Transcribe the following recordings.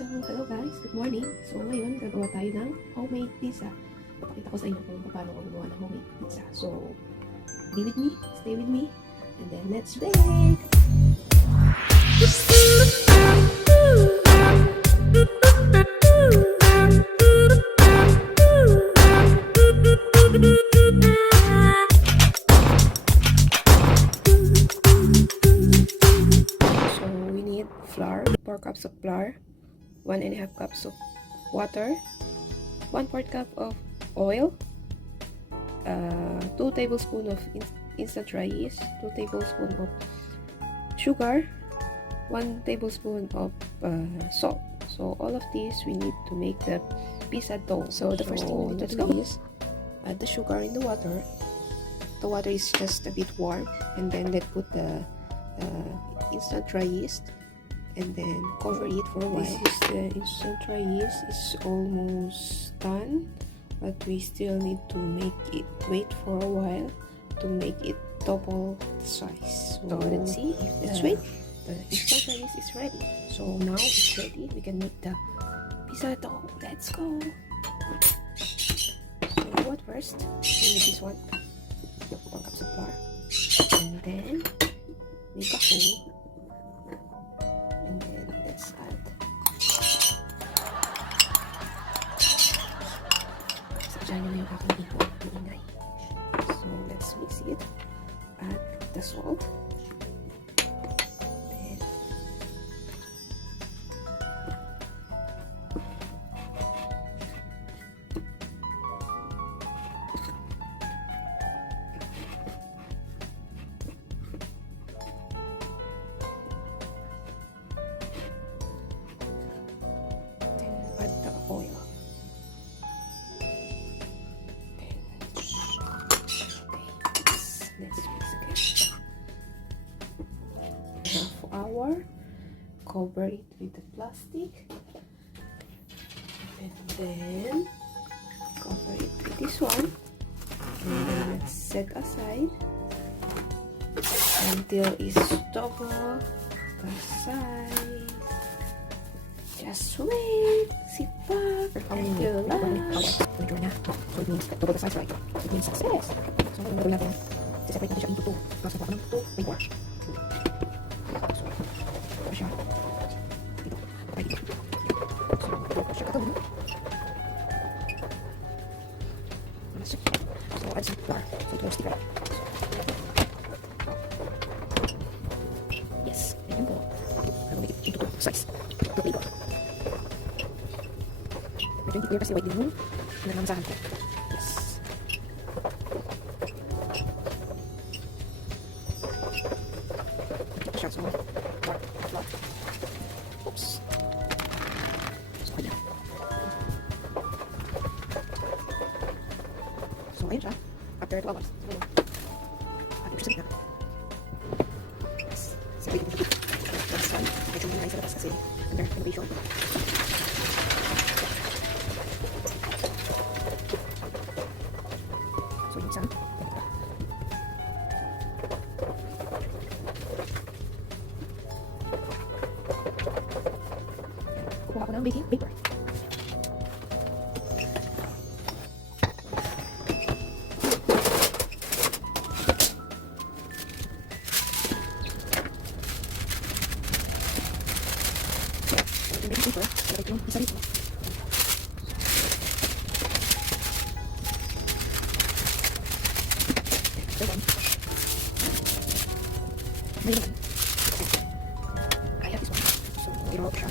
So, hello guys, good morning. So, ngayon gagawa tayo ng homemade pizza. Papakita ko sa inyo kung paano ko gumawa ng homemade pizza. So, be with me, stay with me, and then let's bake! So, we need flour, 4 cups of flour, 1.5 cups of water, 1/4 cup of oil, 2 tablespoons of instant rice, 2 tablespoons of sugar, 1 tablespoon of salt. So all of these we need to make the pizza dough. So the first thing we need to do is add the sugar in the water. The water is just a bit warm, and then let's put the instant dry yeast and then cover it for a while. This is the instant dry yeast. It's almost done, but we still need to make it wait for a while to make it double the size. So let's see if the instant dry yeast is ready. So now it's ready. We can make the pizza dough. Let's go. So what first? We need this one. 1 cup of flour, and then make a hole. And then let's add sadyan nyo na yung aking ito maingay. So let's mix it. Add the salt. Then add the oil. Let's mix again. Half hour. Cover it with the plastic. And then cover it with this one. And then let's set aside until it's double the size. Just wait. Sit back and relax. So it means double the size, right? It means success. So ngayon gagawin natin, separate natin siya into 2. Tapos nakuha ng 2 by 4. So, ito siya. Dito. Ay, dito. So, ito siya kakawin. So, add some flour. So, ito yung stick, right? Yes. Ayan po. I will make it into 2 size. 2 by 4. Medyo hindi clear kasi white din yung nagmamasahan ko. Yes. Ito siya. So, flour. Oops. So, ayan. So, ayan siya. After 12 hours. So, ayan siya sa gitna. Yes. Separate ito siya. Last one. Medyo hindi na sa labas kasi under renovation. So, yung isa. Kukuha ko ng baking paper. Yung baking paper, ilagay ko yung isa rito. May naman. I have this one. So, i-roll siya.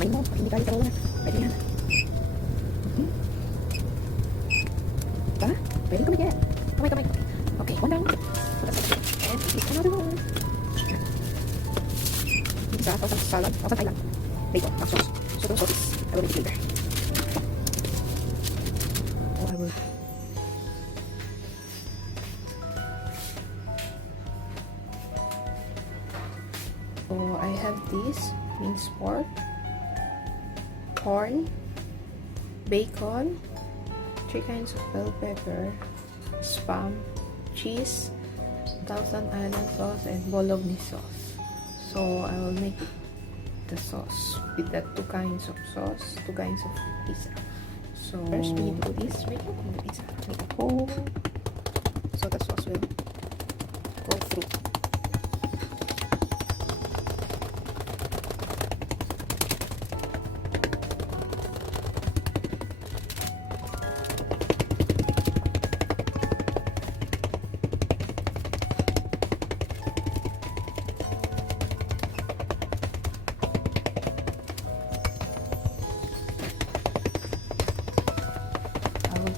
Kamay mo, hindi tayo karoon na. Pwede yan. Diba? Pwede kamay thousand salad, thousand island bacon, sauce. So those sauces, I will make it later. Oh, I will. So I have this minced pork, corn, bacon, 3 kinds of bell pepper, spam, cheese, Thousand Island sauce, and bolognese sauce. So I will make the sauce with the 2 kinds of sauce, 2 kinds of pizza. So first we need to do this right on the pizza. Make a hole so the sauce will go through.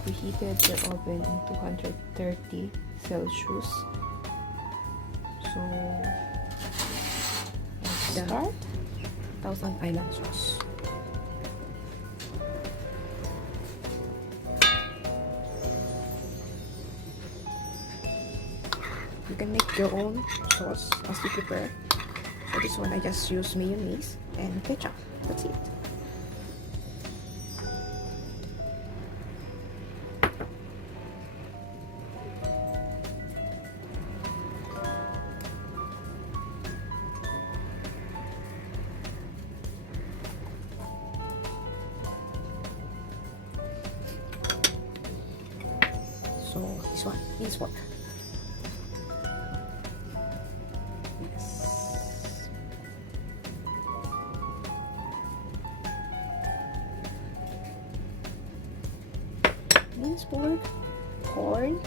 Preheated the oven in 230 Celsius. So let's start. Thousand Island sauce. You can make your own sauce as you prepare. For this one, I just use mayonnaise and ketchup. That's it. So this one is what? Yes. Minced pork, corn,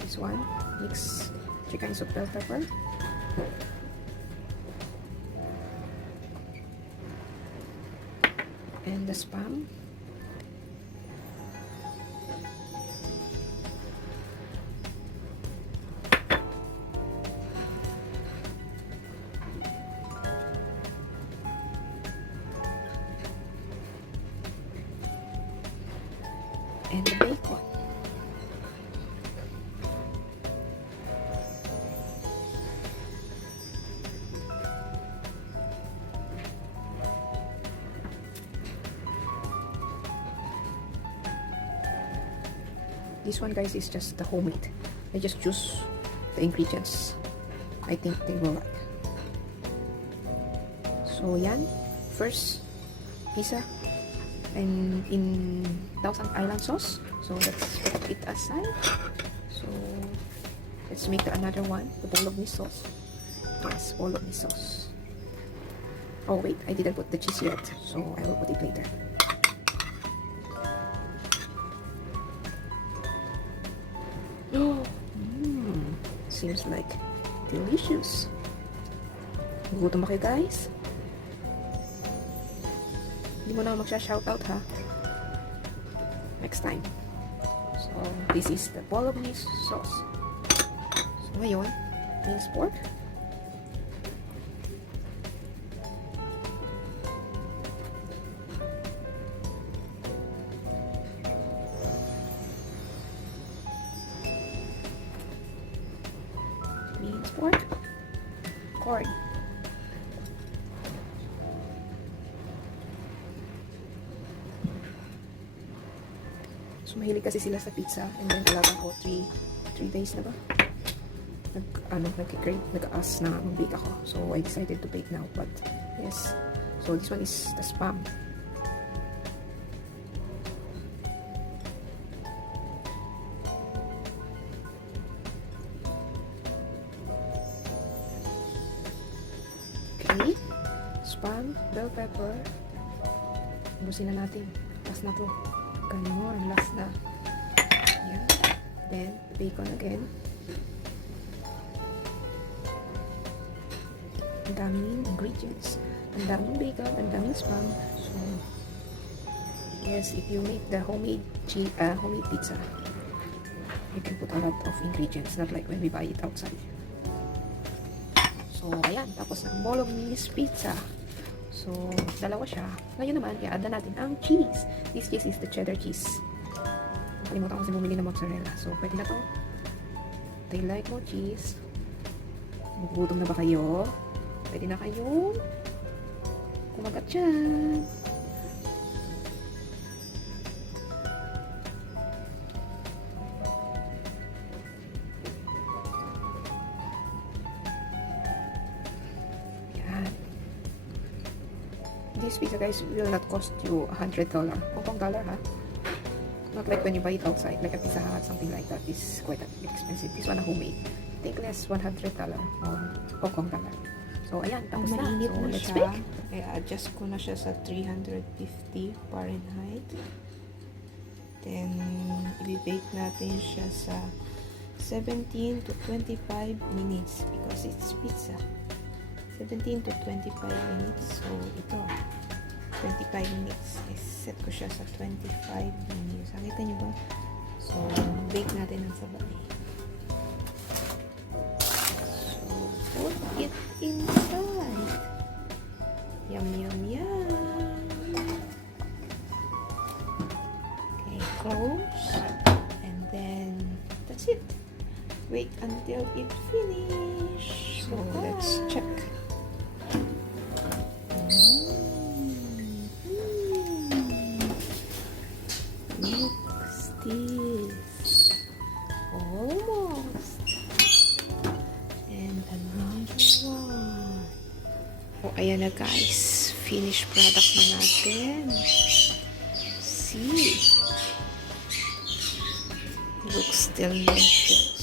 this one, mix 3 kinds of bell pepper. And the spam. And the bacon. This one, guys, is just the homemade. I just choose the ingredients I think they will like. So yan, first pizza and in Thousand Island sauce. So let's put it aside. So let's make another one, the bolognese sauce. Yes, bolognese sauce. Oh wait, I didn't put the cheese yet, so I will put it later. Seems like delicious. Gutom ba kayo, guys? Hindi mo na magsha-shoutout, ha? Next time. So, this is the bolognese sauce. So, ngayon, minced pork. Minced pork, corn, so mahilig kasi sila sa pizza, and then talaga ako 3 days na ba nag-aas na mag-bake ako, so I decided to bake now. But yes, so this one is the spam. Okay, spam, bell pepper. Ubusin na natin. Last na to. Ganon, last na. Yan. Then, bacon again. Ang daming ingredients. Ang daming bacon, ang daming spam. So, yes, if you make the homemade pizza, a lot of ingredients, not like when we buy it outside. So, ayan. Tapos ng bolognese pizza. So, dalawa siya. Ngayon naman, i-add na natin ang cheese. This cheese is the cheddar cheese. Nakalimutan ko kasi bumili ng mozzarella. So, pwede na to. They like more cheese. Gugutom na ba kayo? Pwede na kayong kumagat dyan. This pizza, guys, will not cost you $100. Hong Kong dollar, ha? Not like when you buy it outside, like a Pizza Hut, something like that. It's quite a bit expensive. This one, homemade. Take less $100 or Hong Kong dollar. So, ayan, tapos na. So, let's bake. I-adjust ko na siya sa 350 Fahrenheit. Then, i-bake natin siya sa 17 to 25 minutes because it's pizza. 17 to 25 minutes. So, ito. 25 minutes. I-set ko siya sa 25 minutes. Nakita nyo ba? So, bake natin ang sabay. So, put it inside. Yum, yum, yum. Okay, close. And then, that's it. Wait until it finishes. So, let's check. Looks this. Almost. And another one. Oh, ayan na guys. Finished product na natin. See? Looks delicious.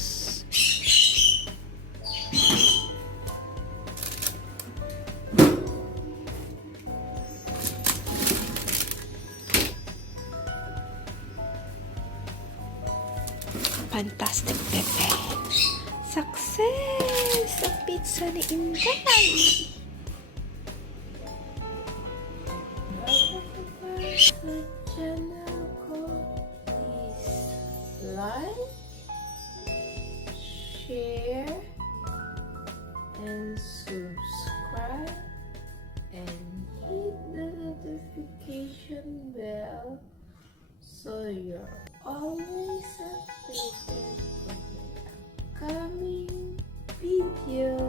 Fantastic, Pepe. Success! Sa pizza ni Inday! Like, share, and subscribe, and hit the notification bell so you're always updated with the upcoming video.